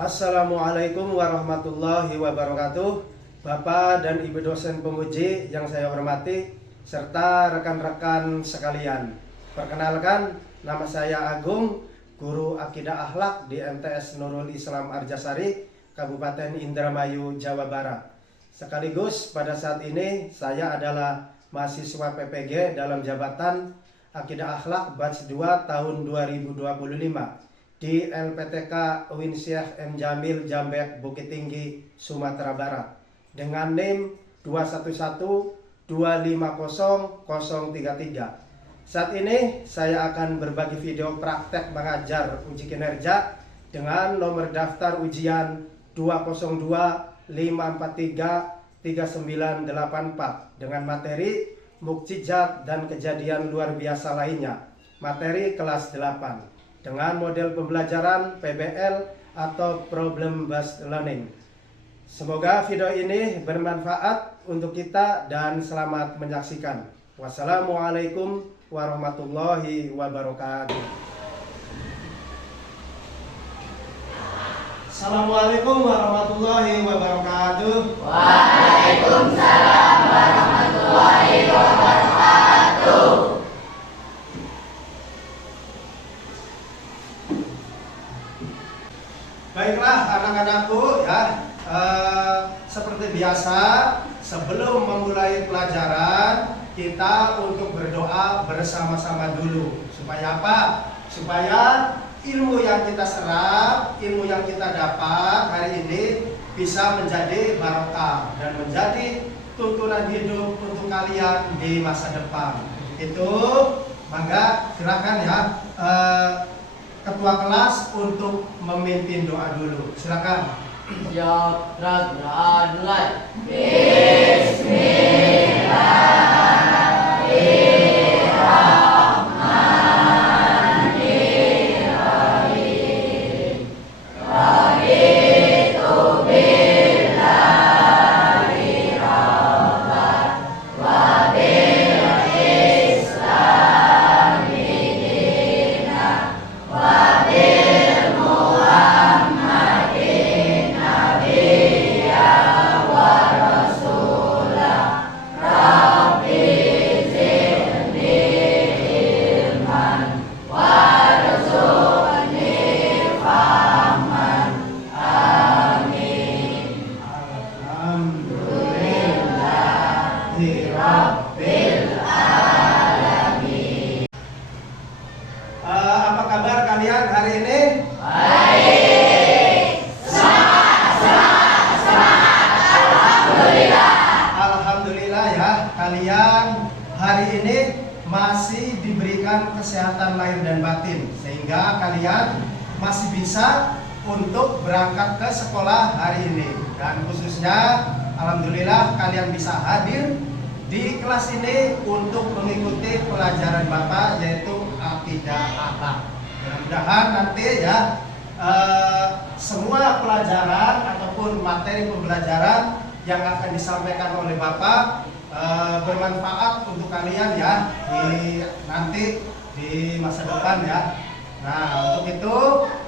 Assalamualaikum warahmatullahi wabarakatuh. Bapak dan Ibu dosen penguji yang saya hormati, serta rekan-rekan sekalian. Perkenalkan, nama saya Agung, Guru Akidah Akhlak di MTS Nurul Islam Arjasari, Kabupaten Indramayu, Jawa Barat. Sekaligus pada saat ini saya adalah mahasiswa PPG dalam jabatan Akidah Akhlak Batch 2 tahun 2025 di LPTK UIN Syekh M. Jamil Jambek Bukit Tinggi, Sumatera Barat dengan NIM 211250033. Saat ini saya akan berbagi video praktek mengajar uji kinerja dengan nomor daftar ujian 20254339984 dengan materi mukjizat dan kejadian luar biasa lainnya, materi kelas 8 dengan model pembelajaran PBL atau Problem Based Learning. Semoga video ini bermanfaat untuk kita dan selamat menyaksikan. Wassalamualaikum warahmatullahi wabarakatuh. Assalamualaikum warahmatullahi wabarakatuh. Waalaikumsalam warahmatullahi wabarakatuh. Baiklah anak-anakku ya, seperti biasa sebelum memulai pelajaran kita untuk berdoa bersama-sama dulu. Supaya apa? Supaya ilmu yang kita serap, ilmu yang kita dapat hari ini bisa menjadi barokah dan menjadi tuntunan hidup untuk kalian di masa depan. Itu mangga silakan ya, ketua kelas untuk memimpin doa dulu. Silakan. Ya, berdoa mulai. Apa kabar kalian hari ini? Baik. Semangat. Alhamdulillah. Alhamdulillah ya, kalian hari ini masih diberikan kesehatan lahir dan batin, sehingga kalian masih bisa untuk berangkat ke sekolah hari ini. Dan khususnya alhamdulillah kalian bisa hadir di kelas ini untuk mengikuti pelajaran Bapak, yaitu Akidah Akhlak. Mudah-mudahan nanti ya semua pelajaran ataupun materi pembelajaran yang akan disampaikan oleh Bapak bermanfaat untuk kalian ya nanti di masa depan ya. Nah, untuk itu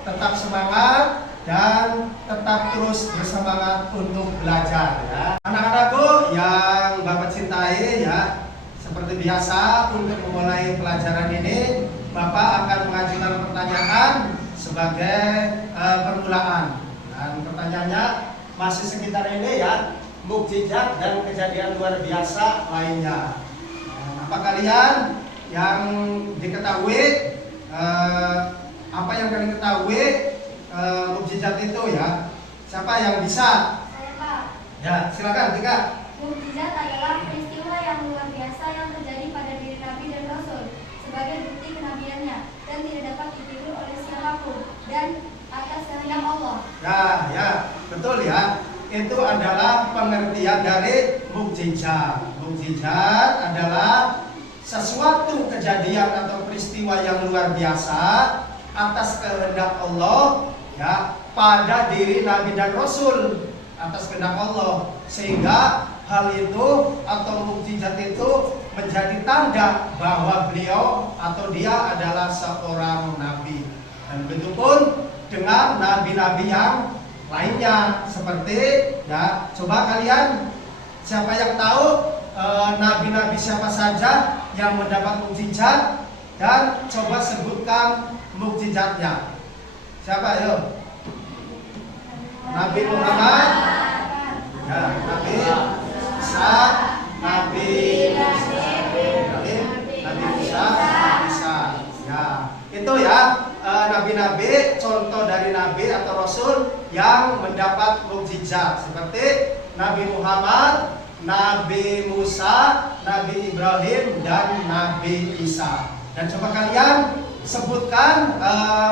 tetap semangat dan tetap terus bersemangat untuk belajar ya. Anak-anakku yang Bapak cintai ya, seperti biasa untuk memulai pelajaran ini Bapak akan mengajukan pertanyaan sebagai permulaan. Dan pertanyaannya masih sekitar ini ya, mukjizat dan kejadian luar biasa lainnya. Apa kalian yang diketahui apa yang kalian ketahui mukjizat itu ya? Siapa yang bisa? Saya, Pak. Ya, silakan Tika. Mukjizat adalah peristiwa yang luar biasa yang terjadi pada diri Nabi dan Rasul sebagai bukti kenabiannya dan tidak dapat ditiru oleh siapapun dan atas kehendak Allah. Ya, betul ya. Itu adalah pengertian dari mukjizat. Mukjizat adalah sesuatu kejadian atau peristiwa yang luar biasa atas kehendak Allah ya pada diri Nabi dan Rasul, atas kehendak Allah, sehingga hal itu atau mukjizat itu menjadi tanda bahwa beliau atau dia adalah seorang nabi. Dan begitu pun dengan nabi-nabi yang lainnya. Seperti ya, coba kalian siapa yang tahu nabi-nabi siapa saja yang mendapat mukjizat, dan coba sebutkan mukjizatnya. Siapa, ayo? Nabi Muhammad, ya, Nabi Isa, Nabi Ibrahim, Nabi Musa, Isa. Ya, itu ya nabi-nabi, contoh dari nabi atau rasul yang mendapat mukjizat seperti Nabi Muhammad, Nabi Musa, Nabi Ibrahim, dan Nabi Isa. Dan coba kalian sebutkan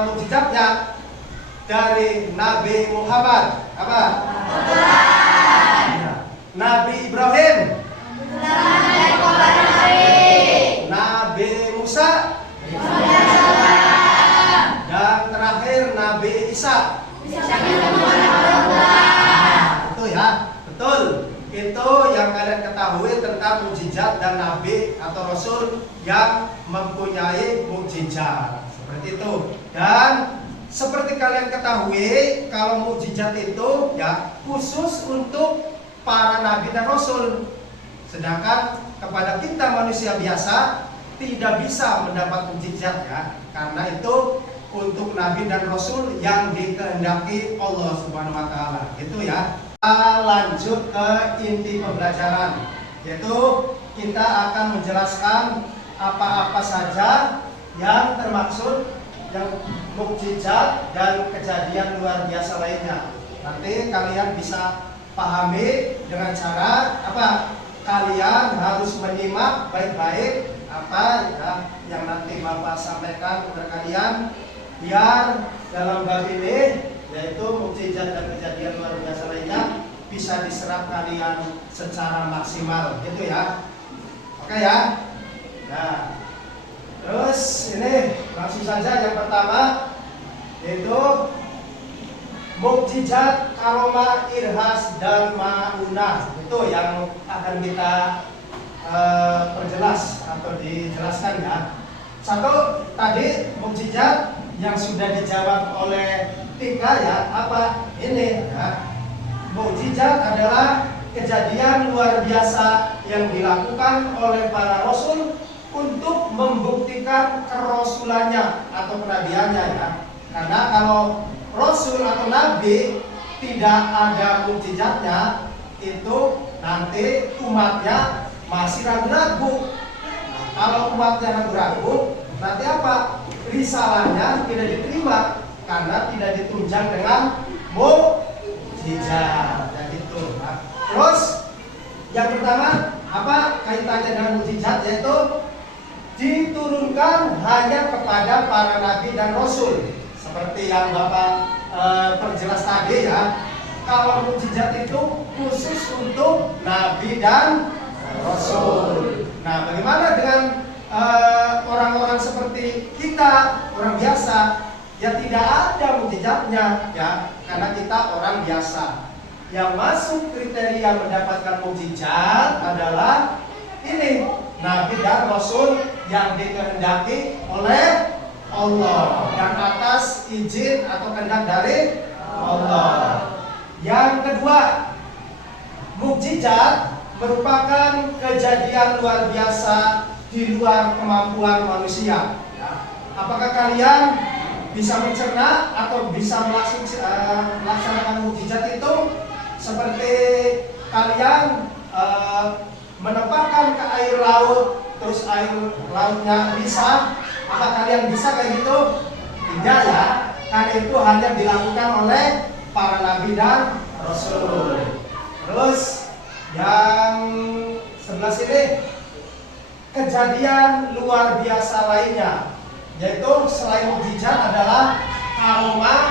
mukjizatnya dari Nabi Muhammad. Apa? Ya. Nabi Ibrahim. Nabi Musa. Dan terakhir Nabi Isa. Itu ya, betul. Itu yang kalian ketahui tentang mukjizat dan nabi atau rasul yang mempunyai mukjizat. Seperti itu. Dan seperti kalian ketahui, kalau mukjizat itu ya khusus untuk para nabi dan rasul. Sedangkan kepada kita manusia biasa tidak bisa mendapat mukjizat ya. Karena itu untuk nabi dan rasul yang dikehendaki Allah Subhanahu wa taala. Gitu ya. Kita lanjut ke inti pembelajaran, yaitu kita akan menjelaskan apa-apa saja yang termaksud yang mukjizat dan kejadian luar biasa lainnya. Nanti kalian bisa pahami dengan cara apa? Kalian harus menyimak baik-baik apa ya yang nanti Bapak sampaikan kepada kalian, biar dalam bab ini, yaitu mukjizat dan kejadian luar biasa lainnya, bisa diserap kalian secara maksimal, gitu ya. Oke ya. Nah, terus ini langsung saja yang pertama, yaitu mukjizat, karomah, irhas, dan maunah. Itu yang akan kita perjelas atau dijelaskan ya. Satu tadi mukjizat yang sudah dijawab oleh Tika ya, apa ini ya. Mukjizat adalah kejadian luar biasa yang dilakukan oleh para rasul untuk membuktikan kerasulannya atau kenabiannya ya. Karena kalau rasul atau nabi tidak ada mukjizatnya, itu nanti umatnya masih ragu-ragu. Nah, kalau umatnya ragu-ragu, nanti apa? Risalahnya tidak diterima karena tidak ditunjang dengan mukjizat. Dan itu. Nah, terus yang pertama apa kaitannya dengan mukjizat, yaitu diturunkan hanya kepada para nabi dan rasul. Seperti yang Bapak perjelas tadi ya. Kalau mukjizat itu khusus untuk nabi dan rasul. Nah, bagaimana dengan orang-orang seperti kita, orang biasa? Ya tidak ada mukjizatnya ya, karena kita orang biasa. Yang masuk kriteria mendapatkan mukjizat adalah ini, nabi dan rasul yang dikehendaki oleh Allah dan atas izin atau kehendak dari Allah. Yang kedua, mukjizat merupakan kejadian luar biasa di luar kemampuan manusia. Apakah kalian bisa mencerna atau bisa melaksanakan mukjizat itu? Seperti kalian menempatkan ke air laut, terus air lautnya bisa. Apa kalian bisa kayak gitu? Tidak ya, karena itu hanya dilakukan oleh para nabi dan rasul. Terus yang sebelah sini, kejadian luar biasa lainnya, yaitu selain mukjizat adalah karomah,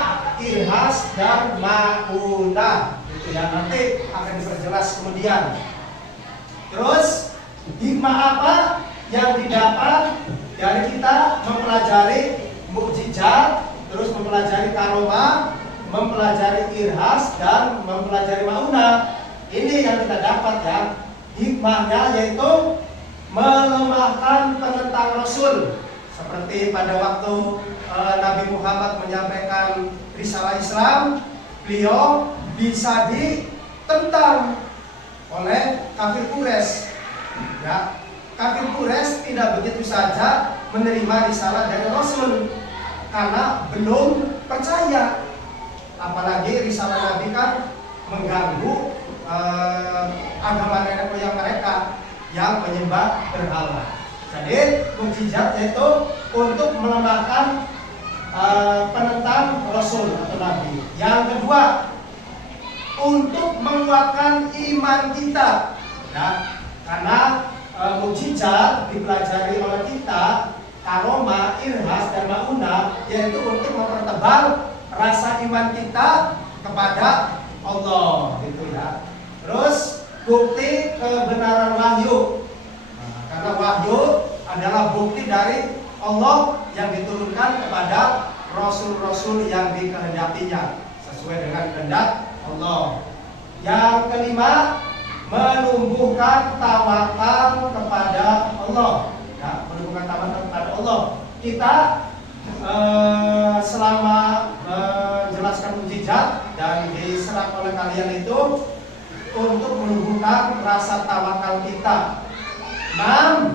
irhas, dan maunah. Itu yang nanti akan diperjelas kemudian. Terus hikmah apa yang didapat dari kita mempelajari mukjizat, terus mempelajari karomah, mempelajari irhas, dan mempelajari maunah? Ini yang kita dapat ya. Hikmahnya yaitu melemahkan penentang rasul. Seperti pada waktu Nabi Muhammad menyampaikan risalah Islam, beliau bisa ditentang oleh kafir Quraisy. Ya, kafir Quraisy tidak begitu saja menerima risalah dari Rasul karena belum percaya. Apalagi risalah Nabi kan mengganggu agama nenek moyang mereka yang menyembah berhala. Jadi mukjizat yaitu untuk melemahkan penentang Rasul atau Nabi. Yang kedua, untuk menguatkan iman kita. Ya, karena mukjizat dipelajari oleh kita, karomah, irhas, dan maunah, yaitu untuk mempertebal rasa iman kita kepada Allah, gitu ya. Terus bukti kebenaran wahyu. Nah, karena wahyu adalah bukti dari Allah yang diturunkan kepada rasul-rasul yang dikehendakinya sesuai dengan kehendak Allah. Yang kelima, menumbuhkan tawakal kepada Allah. Ya, menumbuhkan tawakal kepada Allah. Kita selama menjelaskan mukjizat dan diserap oleh kalian itu untuk menumbuhkan rasa tawakal kita. 6.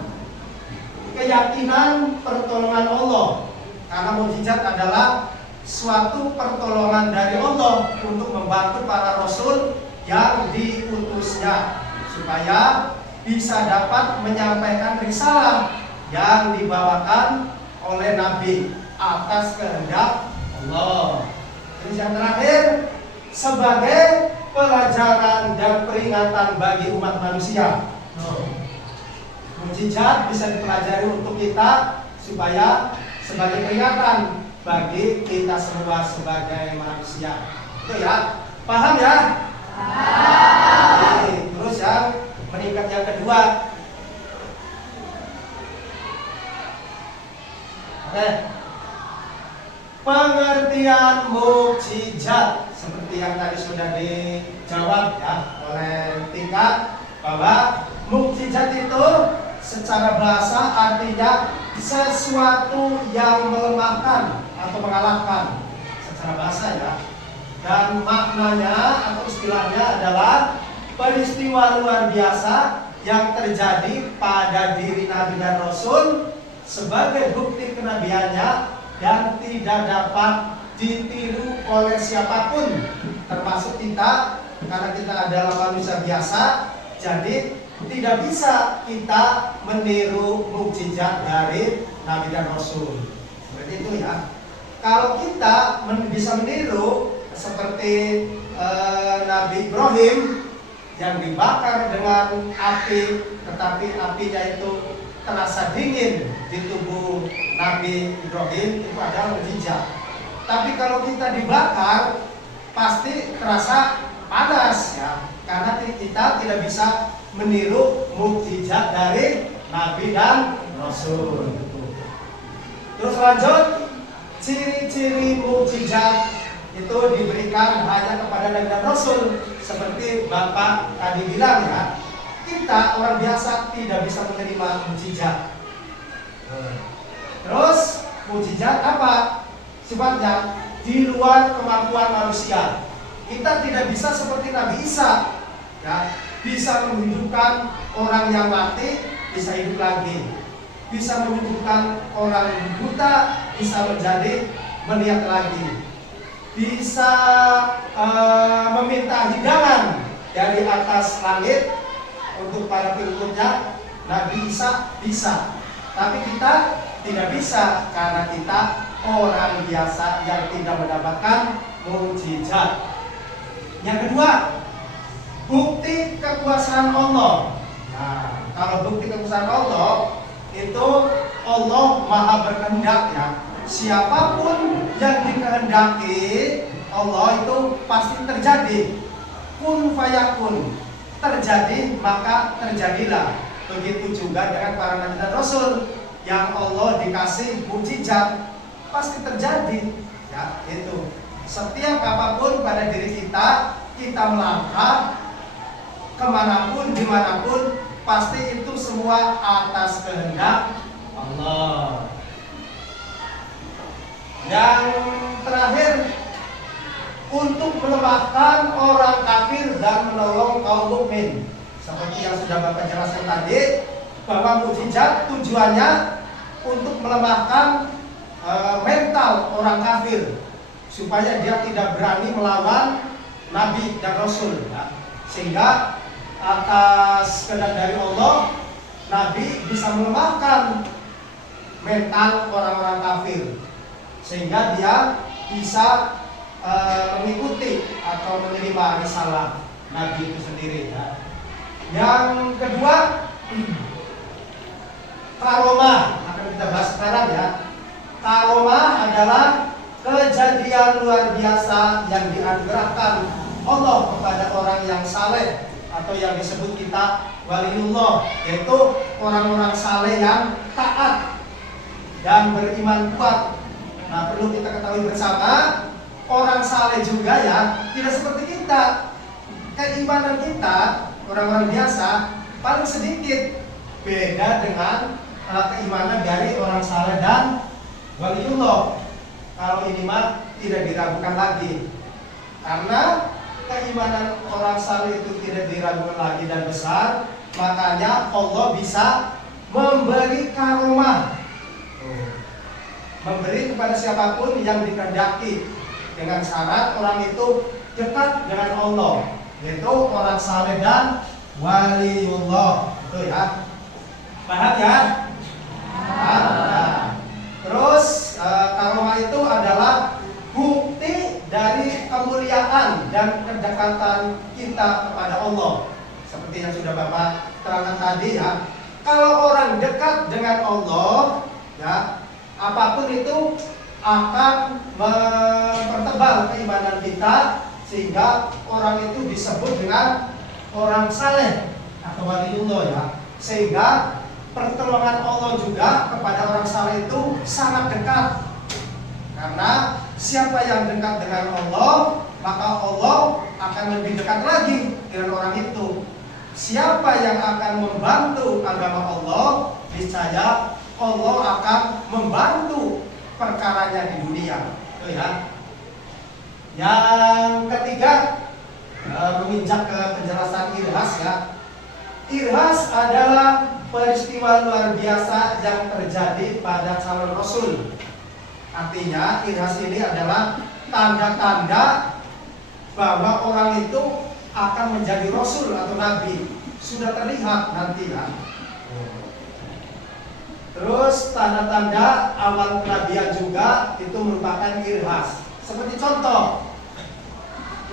Keyakinan pertolongan Allah. Karena mukjizat adalah suatu pertolongan dari Allah untuk membantu para rasul yang diutusnya supaya bisa dapat menyampaikan risalah yang dibawakan oleh Nabi atas kehendak Allah. Terus yang terakhir, sebagai pelajaran dan peringatan bagi umat manusia. Mukjizat bisa dipelajari untuk kita supaya sebagai peringatan bagi kita semua sebagai manusia. Itu ya, paham ya? Paham. Terus yang meningkat yang kedua. Oke. Pengertian mukjizat seperti yang tadi sudah dijawab ya oleh Tika, bahwa mukjizat itu secara bahasa artinya sesuatu yang melemahkan atau mengalahkan secara bahasa ya. Dan maknanya atau istilahnya adalah peristiwa luar biasa yang terjadi pada diri Nabi dan Rasul sebagai bukti kenabiannya dan tidak dapat ditiru oleh siapapun termasuk kita, karena kita adalah manusia biasa. Jadi tidak bisa kita meniru mukjizat dari Nabi dan Rasul. Seperti itu ya. Kalau kita bisa meniru seperti Nabi Ibrahim yang dibakar dengan api, tetapi apinya itu terasa dingin di tubuh Nabi Ibrahim, itu adalah mukjizat. Tapi kalau kita dibakar pasti terasa panas ya, karena kita tidak bisa meniru mukjizat dari Nabi dan Rasul. Terus lanjut, ciri-ciri mukjizat itu diberikan hanya kepada Nabi dan Rasul. Seperti Bapak tadi bilang ya, kita orang biasa tidak bisa menerima mukjizat. Terus mukjizat apa? Sifatnya di luar kemampuan manusia. Kita tidak bisa seperti Nabi Isa ya, bisa menghidupkan orang yang mati bisa hidup lagi, bisa menyembuhkan orang buta bisa menjadi melihat lagi, bisa meminta hidangan dari atas langit untuk para pengikutnya. Nabi Isa bisa, tapi kita tidak bisa karena kita orang biasa yang tidak mendapatkan mukjizat. Yang kedua, bukti kekuasaan Allah. Nah, kalau bukti kekuasaan Allah itu Allah maha berkehendak ya. Siapapun yang dikehendaki Allah itu pasti terjadi. Kun fayakun, terjadi maka terjadilah. Begitu juga dengan para nabi dan rasul yang Allah dikasih mukjizat pasti terjadi ya. Itu setiap apapun pada diri kita, kita melangkah kemanapun dimanapun pasti itu semua atas kehendak Allah. Yang terakhir, untuk melemahkan orang kafir dan menolong kaum mukmin. Seperti yang sudah Bapak jelaskan tadi, bahwa mukjizat tujuannya untuk melemahkan mental orang kafir supaya dia tidak berani melawan Nabi dan Rasul, ya. Sehingga atas kehendak dari Allah, Nabi bisa melemahkan mental orang-orang kafir sehingga dia bisa mengikuti atau menerima risalah Nabi itu sendiri, ya. Yang kedua, karomah akan kita bahas sekarang, ya. Karomah adalah kejadian luar biasa yang dianugerahkan Allah kepada orang yang saleh atau yang disebut kita waliullah, yaitu orang-orang saleh yang taat dan beriman kuat. Nah, perlu kita ketahui bersama, orang saleh juga, ya, tidak seperti kita. Keimanan kita orang-orang biasa paling sedikit, beda dengan keimanan dari orang saleh dan waliullah. Kalau ini mah tidak diragukan lagi, karena keimanan orang saleh itu tidak diragukan lagi dan besar, makanya Allah bisa memberi karomah, memberi kepada siapapun yang dikehendaki, dengan syarat orang itu dekat dengan Allah, yaitu orang saleh dan waliullah. Itu, ya. Paham, ya? Nah, terus karomah itu adalah bukti dari kemuliaan dan kedekatan kita kepada Allah. Seperti yang sudah Bapak terangkan tadi, ya. Kalau orang dekat dengan Allah, ya, apapun itu akan mempertebal keimanan kita, sehingga orang itu disebut dengan orang saleh atau waliullah, ya. Sehingga pertolongan Allah juga kepada orang saleh itu sangat dekat, karena siapa yang dekat dengan Allah, maka Allah akan lebih dekat lagi dengan orang itu. Siapa yang akan membantu agama Allah, niscaya Allah akan membantu perkaranya di dunia. Itu, ya. Yang ketiga, menginjak ke penjelasan irhas, ya. Irhas adalah peristiwa luar biasa yang terjadi pada calon Rasul. Artinya irhas ini adalah tanda-tanda bahwa orang itu akan menjadi Rasul atau Nabi. Sudah terlihat nanti, ya. Terus tanda-tanda awal kenabian juga itu merupakan irhas. Seperti contoh,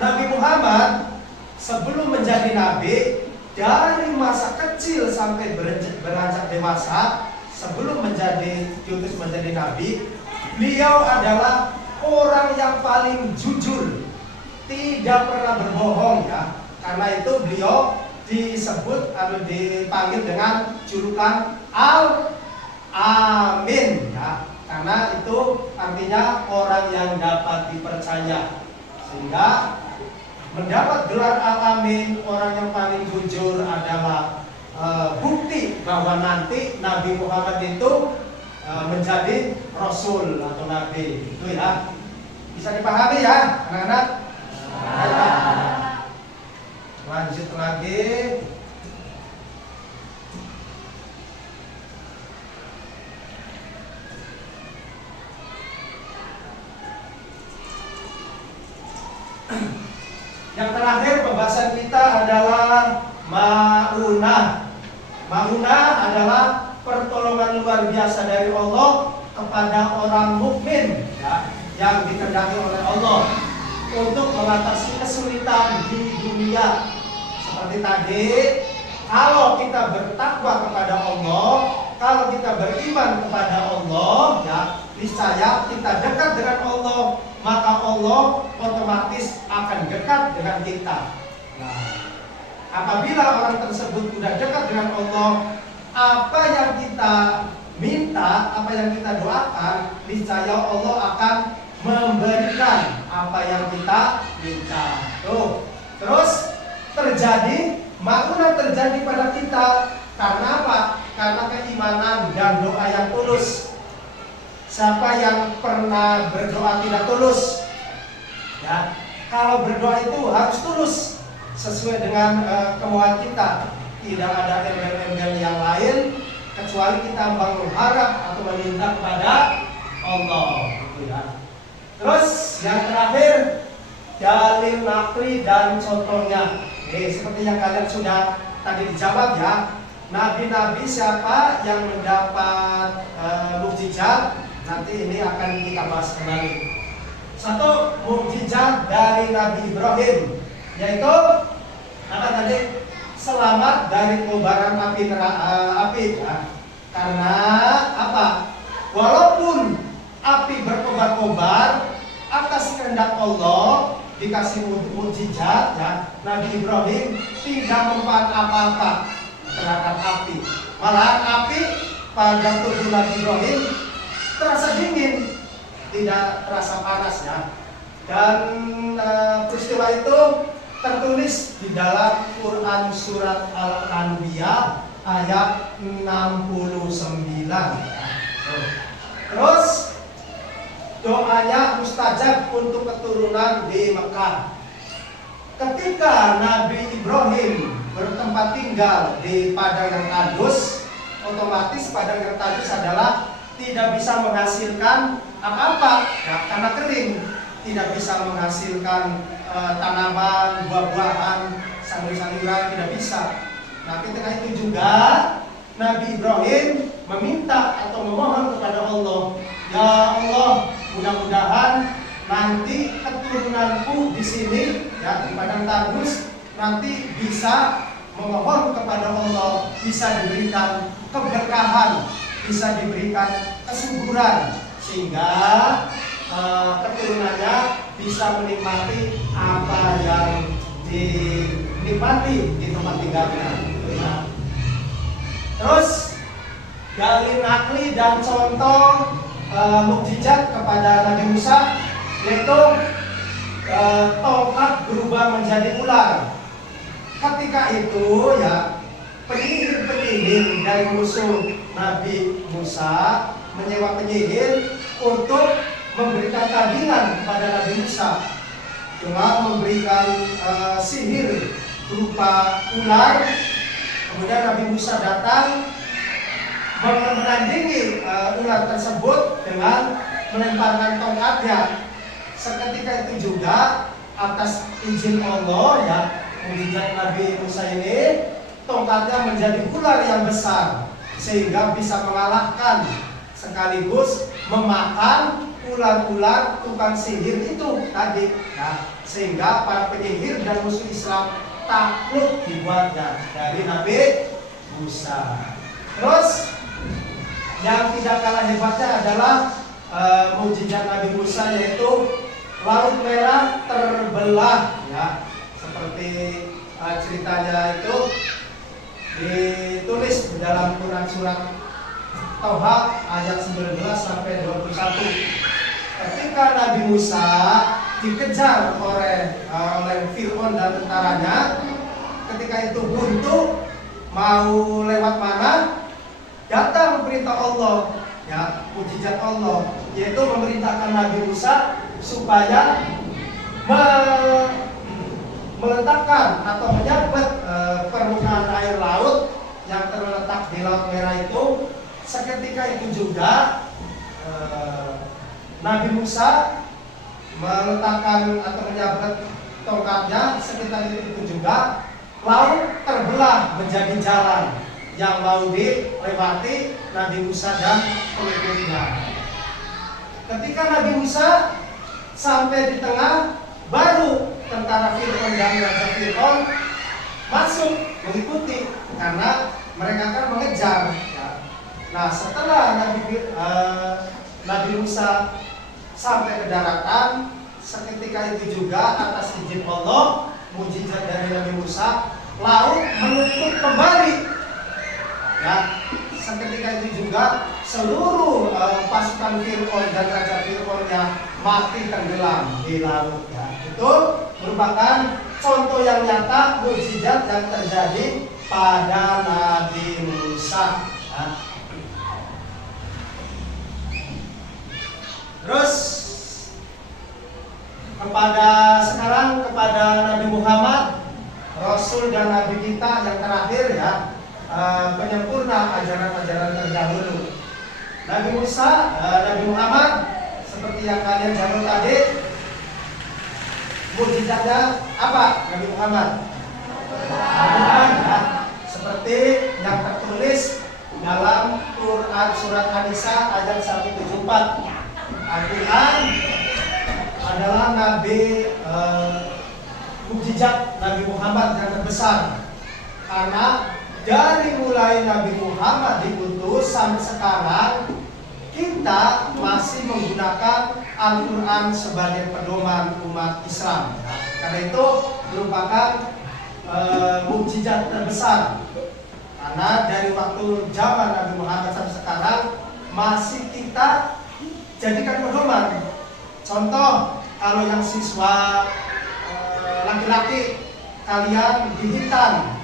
Nabi Muhammad sebelum menjadi Nabi, dari masa kecil sampai beranjak dewasa, sebelum diutus menjadi Nabi, beliau adalah orang yang paling jujur, tidak pernah berbohong, ya. Karena itu beliau disebut atau dipanggil dengan julukan Al-Amin, ya. Karena itu artinya orang yang dapat dipercaya, sehingga mendapat gelar Al-Amin, orang yang paling jujur, adalah bukti bahwa nanti Nabi Muhammad itu menjadi Rasul atau Nabi. Itu, ya. Bisa dipahami, ya, anak-anak? Lanjut lagi. Yang terakhir pembahasan kita adalah ma'unah. Ma'unah adalah pertolongan luar biasa dari Allah kepada orang mukmin, ya, yang dikehendaki oleh Allah untuk mengatasi kesulitan di dunia. Seperti tadi, kalau kita bertakwa kepada Allah, kalau kita beriman kepada Allah, ya, niscaya kita dekat dengan Allah, maka Allah otomatis akan dekat dengan kita. Nah, apabila orang tersebut sudah dekat dengan Allah, apa yang kita minta, apa yang kita doakan, niscaya Allah akan memberikan apa yang kita minta. Tuh. Terus terjadi, makna terjadi pada kita. Karena apa? Karena keimanan dan doa yang tulus. Siapa yang pernah berdoa tidak tulus, ya, kalau berdoa itu harus tulus sesuai dengan kemauan kita. Tidak ada embel-embel yang lain kecuali kita mengharap atau meminta kepada Allah, gitu ya. Terus yang terakhir, dalil nakli dan contohnya. Seperti yang kalian sudah tadi dijawab ya. Nabi-nabi siapa yang mendapat mukjizat? Nanti ini akan kita bahas kembali. Satu, mukjizat dari Nabi Ibrahim, yaitu apa tadi? Selamat dari kobaran api ya. Karena apa? Walaupun api berkobar-kobar atas kehendak Allah, dikasih mukjizat ya, Nabi Ibrahim tidak mempan apa-apa terhadap api. Malah api pada tubuh Nabi Ibrahim terasa dingin, tidak terasa panas ya. Dan peristiwa itu tertulis di dalam Quran surat Al-Anbiya ayat 69. Terus doanya mustajab untuk keturunan di Mekah. Ketika Nabi Ibrahim bertempat tinggal di padang yang tandus, otomatis padang yang tandus adalah tidak bisa menghasilkan apa-apa ya, karena kering, tidak bisa menghasilkan tanaman, buah-buahan, sayur-sayuran, tidak bisa. Nah, ketika itu juga Nabi Ibrahim meminta atau memohon kepada Allah, ya Allah, mudah-mudahan nanti keturunanku di sini ya di padang tandus nanti bisa memohon kepada Allah, bisa diberikan keberkahan, bisa diberikan kesuburan, sehingga keturunannya bisa menikmati apa yang dinikmati di tempat tinggalnya. Terus dalil nakli dan contoh mukjizat kepada Nabi Musa, yaitu tongkat berubah menjadi ular. Ketika itu ya penyihir-penyihir dari musuh Nabi Musa menyewa penyihir untuk memberikan tandingan kepada Nabi Musa dengan memberikan sihir berupa ular. Kemudian Nabi Musa datang menandingi ular tersebut dengan melemparkan tongkatnya. Seketika itu juga atas izin Allah ya, mukjizat Nabi Musa ini, tongkatnya menjadi ular yang besar sehingga bisa mengalahkan sekaligus memakan ular-ular tukang sihir itu tadi. Nah, sehingga para penyihir dan musuh Islam takluk dibuatnya dari Nabi Musa. Terus yang tidak kalah hebatnya adalah mukjizat Nabi Musa, yaitu Laut Merah terbelah ya. Seperti ceritanya itu ditulis di dalam Quran surat Toha ayat 19 sampai 21. Ketika Nabi Musa dikejar oleh Fir'aun dan tentaranya, ketika itu buntu mau lewat mana, datang perintah Allah ya, mukjizat Allah, yaitu memerintahkan Nabi Musa supaya meletakkan atau menyabat permukaan air laut yang terletak di Laut Merah itu. Seketika itu juga Nabi Musa meletakkan atau menyabat tongkatnya. Seketika itu juga laut terbelah menjadi jalan yang mau dilewati Nabi Musa dan pengikutnya. Ketika Nabi Musa sampai di tengah, baru tentara Fir'aun dan Raja Fir'aun masuk mengikuti karena mereka akan mengejar ya. Nah, setelah Nabi Musa sampai ke daratan, seketika itu juga atas izin Allah, mukjizat dari Nabi Musa, laut menutup kembali ya. Seketika itu juga seluruh pasukan Fir'aun dan Raja Fir'aun yang mati tenggelam di laut ya. Itu merupakan contoh yang nyata mukjizat yang terjadi pada Nabi Musa ya. Terus kepada sekarang kita yang terakhir ya, penyempurna ajaran-ajaran terdahulu. Nabi Musa, Nabi Muhammad, seperti yang kalian jawab tadi, mukjizatnya apa? Nabi Muhammad Al-Quran ya, seperti yang tertulis dalam Quran surat An-Nisa ayat 174. Al-Quran adalah nabi mukjizat Nabi Muhammad yang terbesar, karena dari mulai Nabi Muhammad diutus sampai sekarang kita masih menggunakan Al-Quran sebagai pedoman umat Islam ya. Karena itu merupakan mukjizat terbesar, karena dari waktu zaman Nabi Muhammad sampai sekarang masih kita jadikan pedoman. Contoh, kalau yang siswa laki-laki kalian dihitan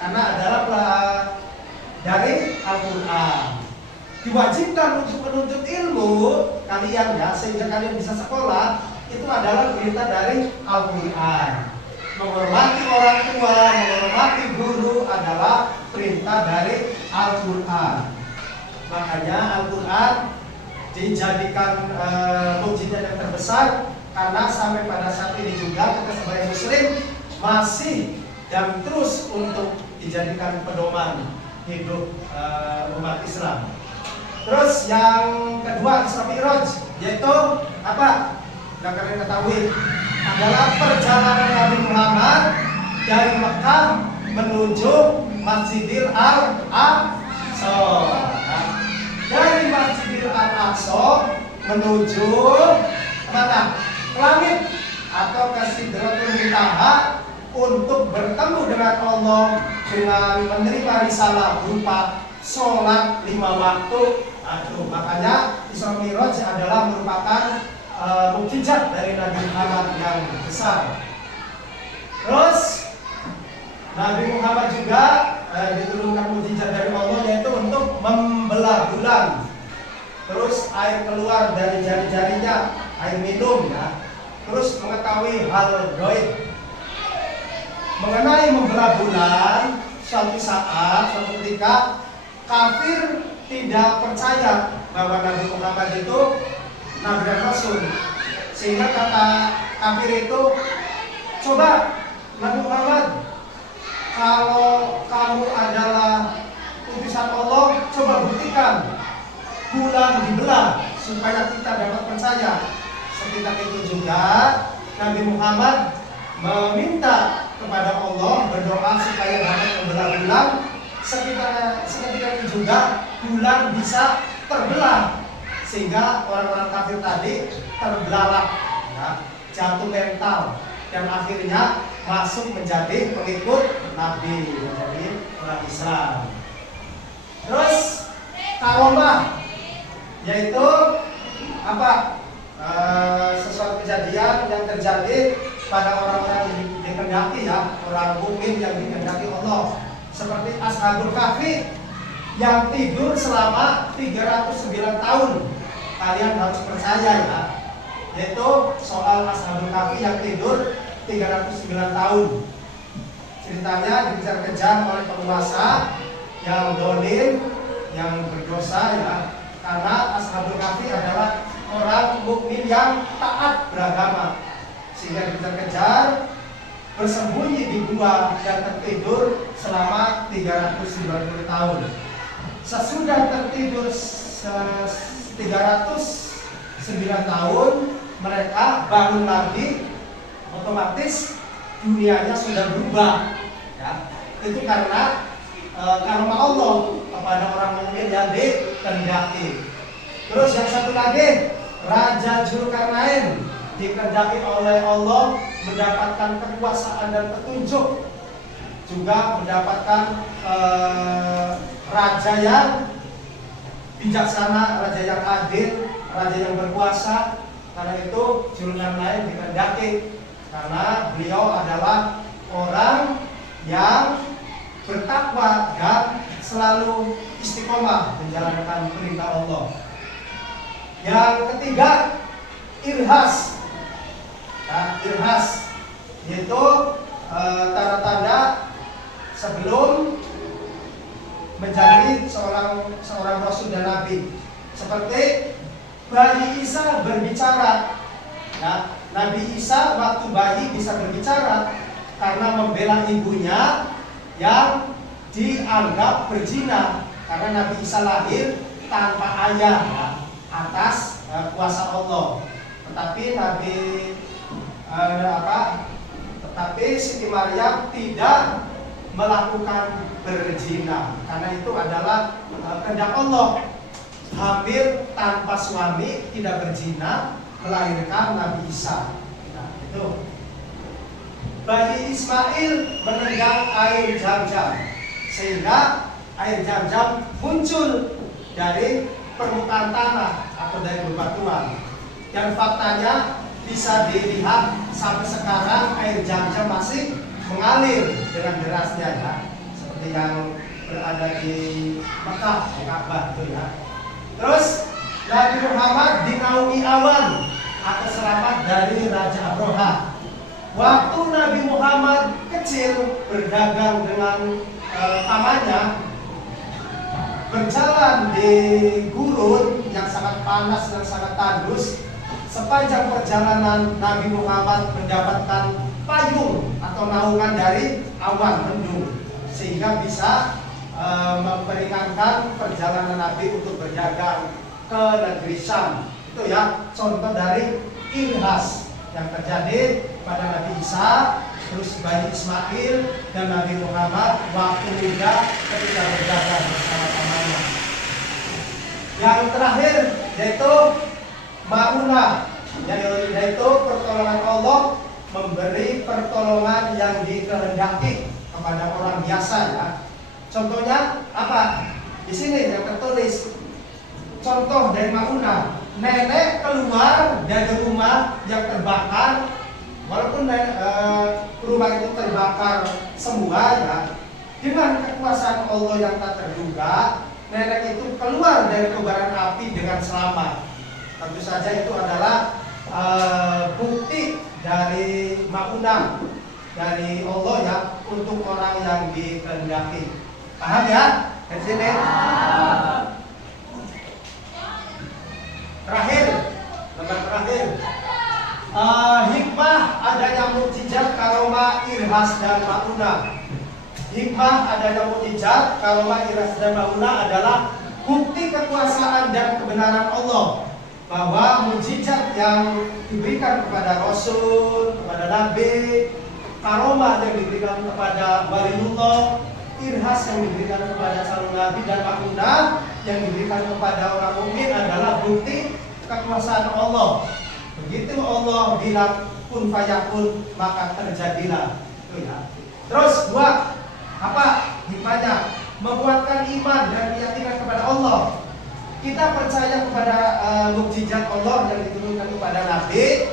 karena adalah dari Al-Quran, diwajibkan untuk menuntut ilmu kalian ya, sehingga kalian bisa sekolah, itu adalah perintah dari Al-Quran. Menghormati orang tua, menghormati guru adalah perintah dari Al-Quran. Makanya Al-Quran dijadikan mukjizat yang terbesar, karena sampai pada saat ini juga kita sebagai muslim masih dan terus untuk dijadikan pedoman hidup umat Islam. Terus yang kedua, Isra Mi'raj, yaitu apa? Yang kalian ketahui adalah perjalanan Nabi Muhammad dari Mekah menuju Masjidil Al-Aqsa. Dari Masjidil Al-Aqsa menuju mana? Langit atau ke Sidratul Muntaha untuk bertemu dengan Allah dengan menerima risalah berupa sholat 5 waktu. Makanya Isra Mi'raj adalah merupakan mukjizat dari Nabi Muhammad yang besar. Terus Nabi Muhammad juga diturunkan mukjizat dari Allah, yaitu untuk membelah bulan. Terus air keluar dari jari-jarinya, air minum ya. Terus mengetahui hal gaib mengenai membelah bulan. Suatu saat, suatu ketika, kafir tidak percaya bahwa Nabi Muhammad itu Nabi dan Rasul, sehingga kata kafir itu, coba Nabi Muhammad, kalau kamu adalah utusan Allah, coba buktikan bulan dibelah supaya kita dapat percaya. Sekitar itu juga Nabi Muhammad meminta kepada Allah, berdoa supaya dapat membelah bulan. Seketika itu juga bulan bisa terbelah, sehingga orang-orang kafir tadi terbelalak ya, jatuh mental, dan akhirnya masuk menjadi pengikut Nabi, menjadi orang Islam. Terus karomah, yaitu apa? Sesuatu kejadian yang terjadi pada orang-orang yang dikehendaki ya, orang mukmin yang dikehendaki Allah, seperti Ashabul Kahfi yang tidur selama 309 tahun. Kalian harus percaya ya, yaitu soal Ashabul Kahfi yang tidur 309 tahun. Ceritanya dikejar-kejar oleh penguasa yang dolim, yang berdosa ya, karena Ashabul Kahfi adalah orang mukmin yang taat beragama, sehingga dikejar-kejar, bersembunyi di gua dan tertidur selama 390 tahun. Sesudah tertidur 309 tahun, mereka bangun lagi, otomatis dunianya sudah berubah ya. Itu karena karomah Allah kepada orang mukmin yang dikehendaki. Terus yang satu lagi, Raja Zulkarnain dikehendaki oleh Allah mendapatkan kekuasaan dan petunjuk, juga mendapatkan raja yang bijaksana, raja yang adil, raja yang berkuasa. Karena itu Zulkarnain dikehendaki, karena beliau adalah orang yang bertakwa dan selalu istiqomah menjalankan perintah Allah. Yang ketiga, irhas. Nah, irhas yaitu tanda-tanda sebelum menjadi seorang rasul dan nabi. Seperti bayi Isa berbicara. Ya, Nabi Isa waktu bayi bisa berbicara karena membela ibunya yang dianggap berzina, karena Nabi Isa lahir tanpa ayah, ya, atas kuasa Allah. Tetapi Tetapi Siti Maryam tidak melakukan berzina karena itu adalah kehendak Allah. Hamil tanpa suami, tidak berzina, melahirkan Nabi Isa. Nah, itu. Bayi Ismail menendang air Zam-Zam, sehingga air Zam-Zam muncul dari permukaan tanah atau dari bebatuan. Dan faktanya bisa dilihat sampai sekarang air Zam-Zam masih mengalir dengan derasnya, ya, seperti yang berada di Mekah, di Ka'bah itu, ya. Terus Nabi Muhammad dinaungi awan atau selamat dari Raja Abroha. Waktu Nabi Muhammad kecil berdagang dengan pamannya, berjalan di gurun yang sangat panas dan sangat tandus. Sepanjang perjalanan Nabi Muhammad mendapatkan payung atau naungan dari awan mendung, sehingga bisa memperingatkan perjalanan Nabi untuk berdagang ke negeri Syam. Itu, ya, contoh dari irhas yang terjadi pada Nabi Isa, terus bayi Ismail dan Nabi Muhammad waktu muda ketika berdagang bersama pamannya. Yang terakhir yaitu ma'unah, yaitu pertolongan Allah, memberi pertolongan yang dikehendaki kepada orang biasa, ya. Contohnya apa? Di sini yang tertulis. Contoh dari ma'unah, nenek keluar dari rumah yang terbakar, walaupun rumah itu terbakar semua, ya, dengan kekuasaan Allah yang tak terduga, nenek itu keluar dari kobaran api dengan selamat. Tentu saja itu adalah bukti dari ma'unah dari Allah, ya, untuk orang yang dikehendaki. Paham, ya? Di sini. Terakhir, hikmah adanya mukjizat, karomah, irhas dan ma'unah. Hikmah adanya mukjizat, karomah, irhas dan ma'unah adalah bukti kekuasaan dan kebenaran Allah, bahwa mukjizat yang diberikan kepada Rasul, kepada Nabi, karomah yang diberikan kepada waliullah, irhas yang diberikan kepada calon Nabi, dan ma'unah yang diberikan kepada orang mukmin adalah bukti kekuasaan Allah. Begitu Allah bilang kun fayakun, maka terjadilah. Itu, ya. Terus dua, apa hikmahnya? Menguatkan iman dan keyakinan kepada Allah. Kita percaya kepada mukjizat Allah yang diturunkan kepada Nabi,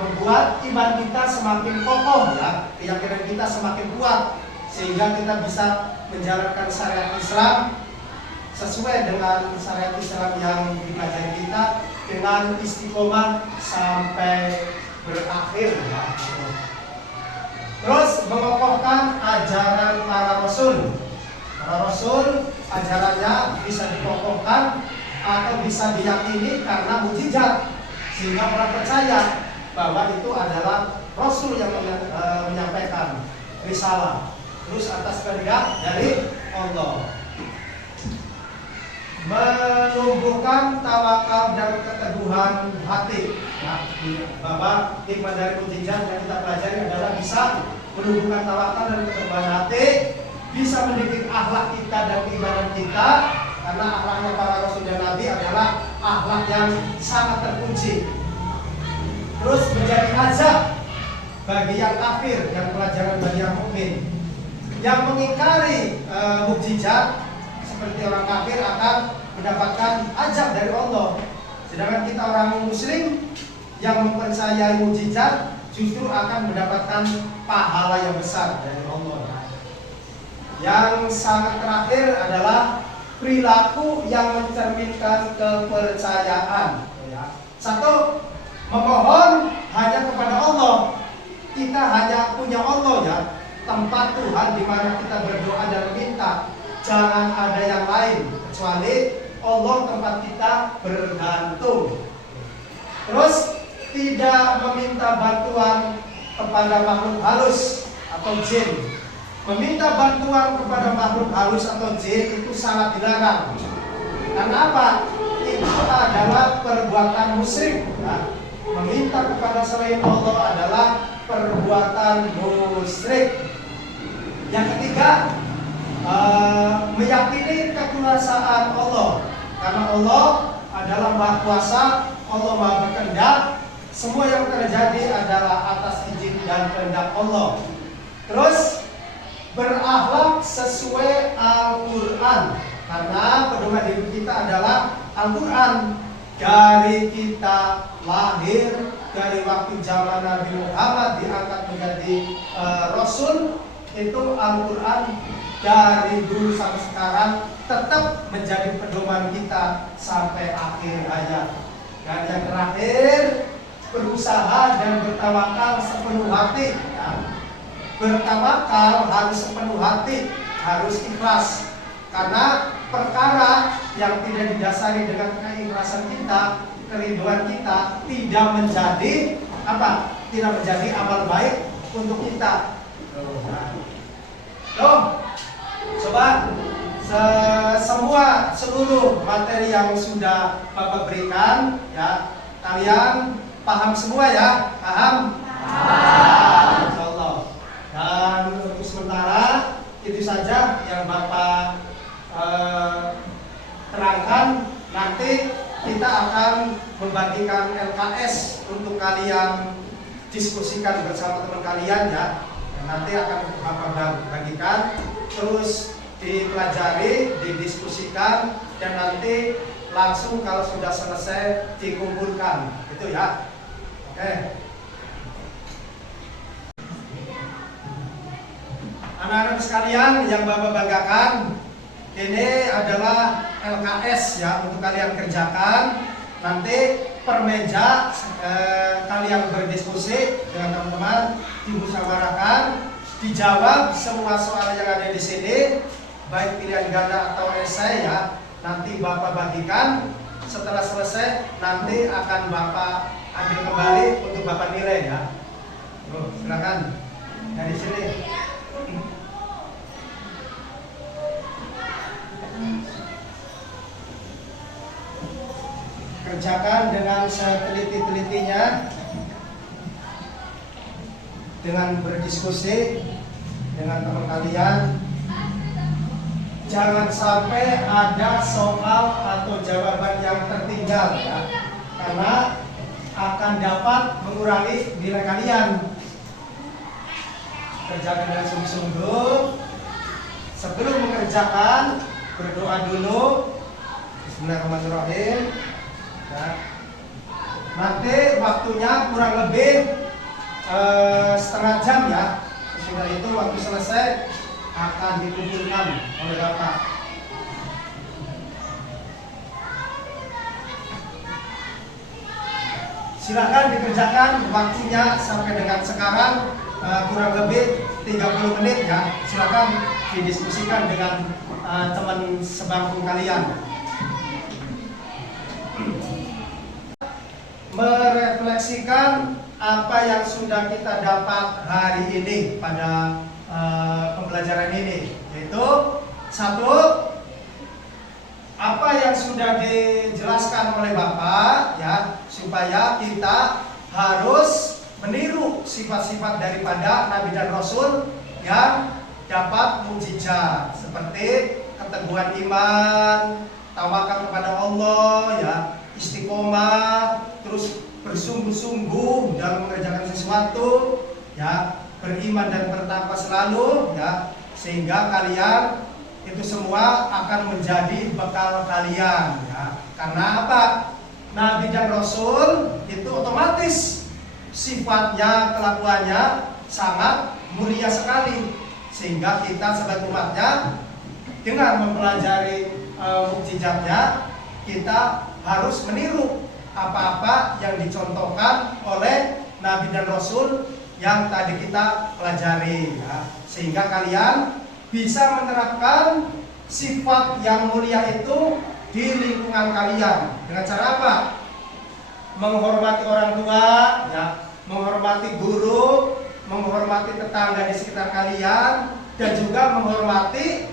membuat iman kita semakin kokoh, ya, keyakinan kita semakin kuat, sehingga kita bisa menjalankan syariat Islam sesuai dengan syariat Islam yang dipelajari kita, dengan istiqomah sampai berakhir, ya. Terus mengokohkan ajaran para rasul. Para rasul ajarannya bisa dikokohkan atau bisa diyakini karena mukjizat, sehingga orang percaya bahwa itu adalah rasul yang menyampaikan risalah, terus atas kehendak dari Allah. Menumbuhkan tawakal dan keteguhan hati, ya, bahwa hikmah dari mukjizat yang kita pelajari adalah bisa menumbuhkan tawakal dan keteguhan hati, bisa mendidik akhlak kita dan keimanan kita, karena akhlaknya para rasul dan nabi adalah akhlak yang sangat terpuji. Terus menjadi azab bagi yang kafir dan pelajaran bagi yang mukmin. Yang mengingkari mukjizat seperti orang kafir akan mendapatkan azab dari Allah. Sedangkan kita orang muslim yang mempercayai mukjizat justru akan mendapatkan pahala yang besar dari Allah. Yang sangat terakhir adalah perilaku yang mencerminkan kepercayaan. Satu, memohon hanya kepada Allah. Kita hanya punya Allah, ya. tempat Tuhan di mana kita berdoa dan meminta. Jangan ada yang lain kecuali Allah tempat kita bergantung. Terus tidak meminta bantuan kepada makhluk halus atau jin. Meminta bantuan kepada makhluk halus atau jin itu sangat dilarang. Karena apa? Itu adalah perbuatan musyrik. Nah, meminta kepada selain Allah adalah perbuatan musyrik. Yang ketiga, meyakini kekuasaan Allah. Karena Allah adalah Maha Kuasa, Allah Maha Berkehendak. Semua yang terjadi adalah atas izin dan kehendak Allah. Terus berakhlak sesuai Al-Quran, karena pedoman hidup kita adalah Al-Quran. Dari kita lahir, dari waktu zaman Nabi Muhammad diangkat menjadi Rasul, itu Al-Quran dari dulu sampai sekarang tetap menjadi pedoman kita sampai akhir hayat. Dan yang terakhir, berusaha dan bertawakal sepenuh hati. Ya. Bertawakal harus sepenuh hati, harus ikhlas. Karena perkara yang tidak didasari dengan keikhlasan kita, kerinduan kita, tidak menjadi apa? Tidak menjadi amal baik untuk kita. Coba seluruh materi yang sudah Bapak berikan, ya, kalian paham semua ya? Paham? Paham. Insyaallah. Dan untuk sementara itu saja yang Bapak terangkan. Nanti kita akan membagikan LKS untuk kalian diskusikan bersama teman kalian ya. Dan nanti akan Bapak bagikan, terus dipelajari, didiskusikan, dan nanti langsung kalau sudah selesai dikumpulkan, gitu ya. Oke. Anak-anak sekalian yang Bapak banggakan, ini adalah LKS ya untuk kalian kerjakan. Nanti per meja kalian berdiskusi dengan teman-teman, dimusyawarahkan, dijawab semua soal yang ada di sini, baik pilihan ganda atau esai ya. Nanti Bapak bagikan. Setelah selesai nanti akan Bapak ambil kembali untuk Bapak nilai ya. Silakan dari sini. Kerjakan dengan seteliti-telitinya, dengan berdiskusi dengan teman kalian. Jangan sampai ada soal atau jawaban yang tertinggal ya, karena akan dapat mengurangi nilai kalian. Kerjakan dengan sungguh-sungguh. Sebelum mengerjakan, berdoa dulu. Bismillahirrahmanirrahim. Ya. Nanti waktunya kurang lebih setengah jam ya. Sesudah itu waktu selesai akan dikumpulkan oleh Bapak. Silakan dikerjakan, waktunya sampai dengan sekarang kurang lebih 30 menit ya. Silakan didiskusikan dengan teman sebangku kalian. Merefleksikan apa yang sudah kita dapat hari ini pada pembelajaran ini, yaitu satu, apa yang sudah dijelaskan oleh Bapak ya, supaya kita harus meniru sifat-sifat daripada Nabi dan Rasul yang dapat mukjizat seperti keteguhan iman, tawakal kepada Allah ya, istiqomah, terus bersungguh-sungguh dalam mengerjakan sesuatu ya, beriman dan bertakwa selalu ya, sehingga kalian itu semua akan menjadi bekal kalian ya. Karena apa? Nabi dan Rasul itu otomatis sifatnya, kelakuannya sangat mulia sekali, sehingga kita sebagai umatnya dengan mempelajari mukjizatnya, kita harus meniru apa-apa yang dicontohkan oleh Nabi dan Rasul yang tadi kita pelajari ya. Sehingga kalian bisa menerapkan sifat yang mulia itu di lingkungan kalian. Dengan cara apa? Menghormati orang tua ya, menghormati guru, menghormati tetangga di sekitar kalian, dan juga menghormati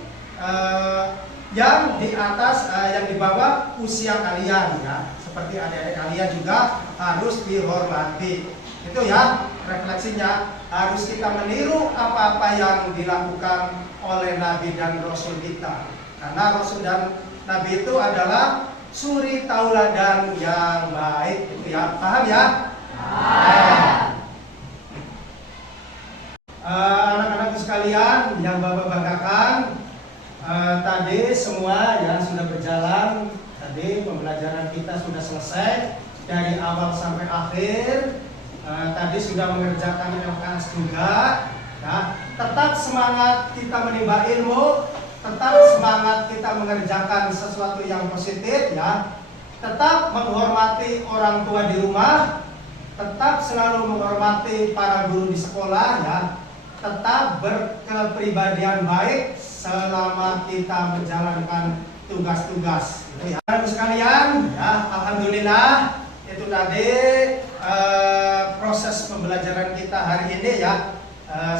yang di atas, yang di bawah usia kalian ya. Seperti adik-adik kalian juga harus dihormati. Itu ya refleksinya, harus kita meniru apa-apa yang dilakukan oleh Nabi dan Rasul kita. Karena Rasul dan Nabi itu adalah suri tauladan yang baik. Itu ya, paham ya? Anak-anakku sekalian yang Bapak banggakan, tadi semua ya sudah berjalan. Tadi pembelajaran kita sudah selesai dari awal sampai akhir. Tadi sudah mengerjakan LKS juga ya. Tetap semangat kita menimba ilmu, tetap semangat kita mengerjakan sesuatu yang positif ya. Tetap menghormati orang tua di rumah, tetap selalu menghormati para guru di sekolah ya. Tetap berkepribadian baik selama kita menjalankan tugas-tugas. Itu ya. Anak sekalian, ya, alhamdulillah itu tadi proses pembelajaran kita hari ini ya.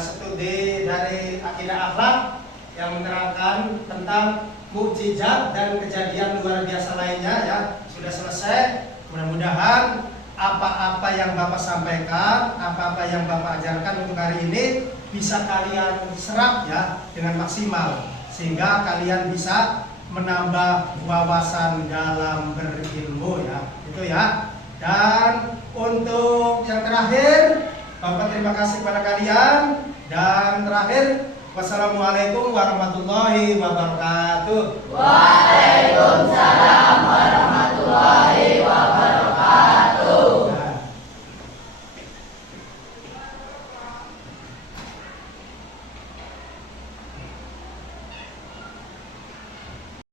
Studi dari akidah akhlak yang menerangkan tentang mukjizat dan kejadian luar biasa lainnya ya sudah selesai. Mudah-mudahan apa-apa yang Bapak sampaikan, apa-apa yang Bapak ajarkan untuk hari ini bisa kalian serap ya dengan maksimal, sehingga kalian bisa menambah wawasan dalam berilmu ya. Itu ya. Dan untuk yang terakhir, Bapak terima kasih kepada kalian. Dan terakhir, wassalamualaikum warahmatullahi wabarakatuh. Waalaikumsalam.